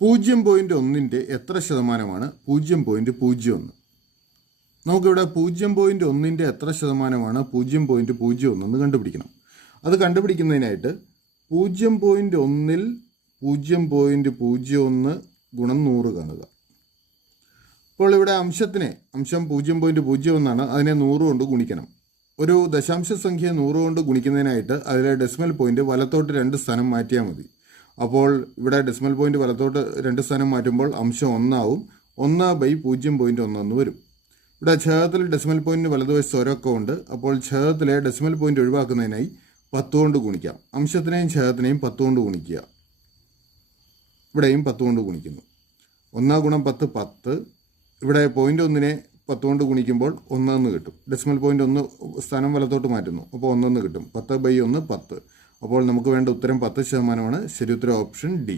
0.1 എത്ര ശതമാനമാണ് 0.01? നമുക്കിവിടെ 0.1 എത്ര ശതമാനമാണ് 0.01 എന്ന് കണ്ടുപിടിക്കണം. അത് കണ്ടുപിടിക്കുന്നതിനായിട്ട് 0.1 0.01 ഗുണം 100 കാണുക. അപ്പോൾ ഇവിടെ അംശം 0.01 അതിനെ 100 കൊണ്ട് ഗുണിക്കണം. ഒരു ദശാംശ സംഖ്യ 100 കൊണ്ട് ഗുണിക്കുന്നതിനായിട്ട് അതിലെ ഡെസിമൽ പോയിന്റ് വലത്തോട്ട് 2 സ്ഥാനം മാറ്റിയാൽ മതി. അപ്പോൾ ഇവിടെ ഡെസിമൽ പോയിന്റ് വലത്തോട്ട് 2 സ്ഥാനം മാറ്റുമ്പോൾ അംശം 1 ആവും. 1/0.1 എന്ന് വരും. ഇവിടെ ഛേദത്തിൽ ഡെസിമൽ പോയിന്റിന് വലതുവശത്ത് ഒരക്കം ഉണ്ട്. അപ്പോൾ ഛേദത്തിലെ ഡെസിമൽ പോയിന്റ് ഒഴിവാക്കുന്നതിനായി 10 കൊണ്ട് ഗുണിക്കാം. അംശത്തിനെയും ഛേദത്തിനെയും 10 കൊണ്ട് ഗുണിക്കുക. ഇവിടെയും 10 കൊണ്ട് ഗുണിക്കുന്നു. 1 ഗുണം 10 10. ഇവിടെ പോയിന്റ് 1നെ 10 കൊണ്ട് ഗുണിക്കുമ്പോൾ 1 എന്ന് കിട്ടും. ഡെസിമൽ പോയിന്റ് 1 സ്ഥാനം വലത്തോട്ട് മാറ്റുന്നു. അപ്പോൾ 1 എന്ന് കിട്ടും. 10/1 10. അപ്പോൾ നമുക്ക് വേണ്ട ഉത്തരം 10%. ശരി ഉത്തരം ഓപ്ഷൻ ഡി.